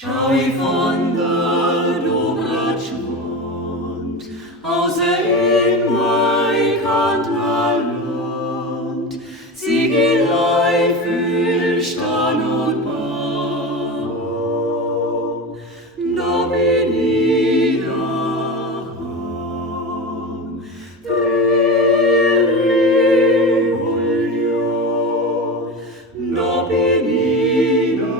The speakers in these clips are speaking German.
Schau ich von der Donauschwand, außer in mein Kantalland, sie gelei viel Stein und Baum, da bin ich daheim. Dreh, Julia, da bin ich daheim.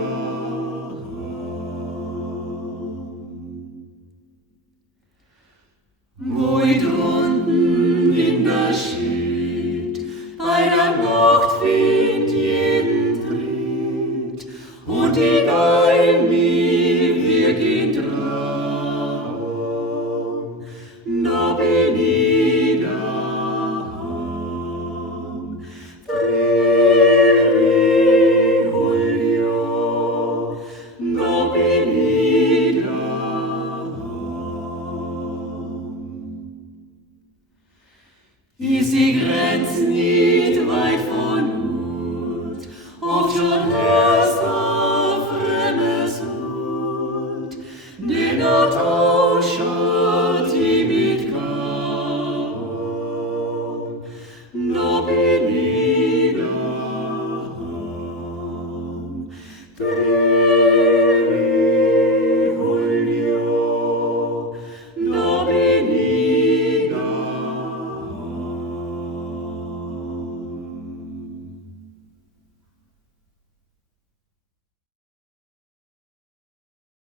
Wo ich drunten in der Schied bei der Nachtwind jeden Tritt und die Geil mir wie Traum, da bin ich daheim. Dreh, Julia, da bin ich daheim. Ist die Grenz nicht weit von Hut, oft schon hörst auf fremdes Hut, den er tauscht die mit Kaum, da bin ich